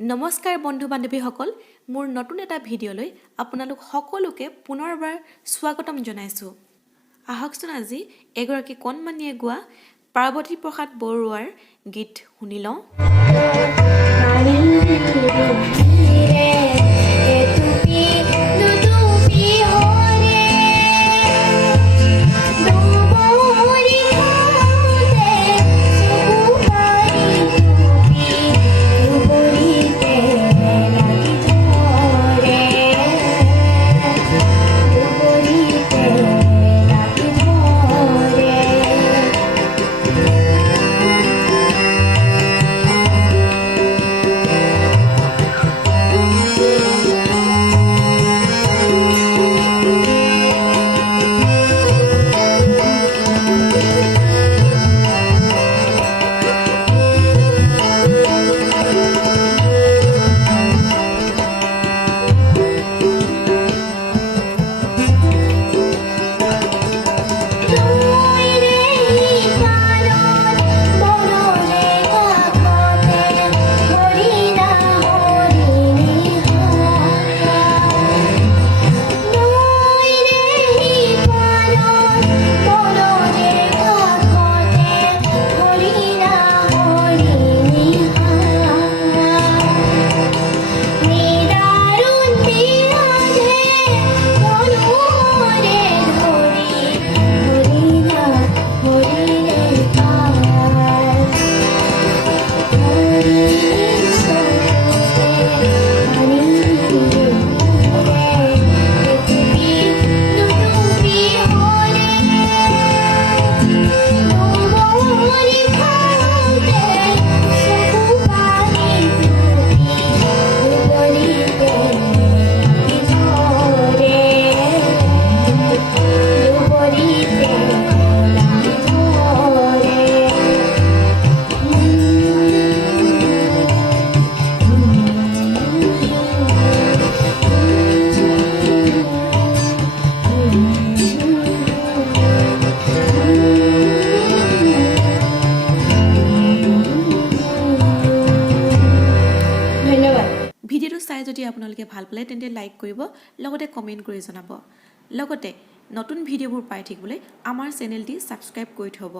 নমস্কাৰ বন্ধু বান্ধৱীসকল মোৰ নতুন এটা ভিডিঅ'লৈ আপোনালোক সকলোকে পুনৰবাৰ স্বাগতম জনাইছো আহকচোন আজি এগৰাকী কণমানিয়ে গোৱা পাৰ্বতী প্ৰসাদ বৰুৱাৰ গীত শুনি লওঁ ভিডিঅ'টো চাই যদি আপোনালোকে ভাল পালে তেন্তে লাইক কৰিব লগতে কমেন্ট কৰি জনাব লগতে নতুন ভিডিঅ'বোৰ পাই থাকিবলৈ আমাৰ চেনেলটি সাবস্ক্ৰাইব কৰি থব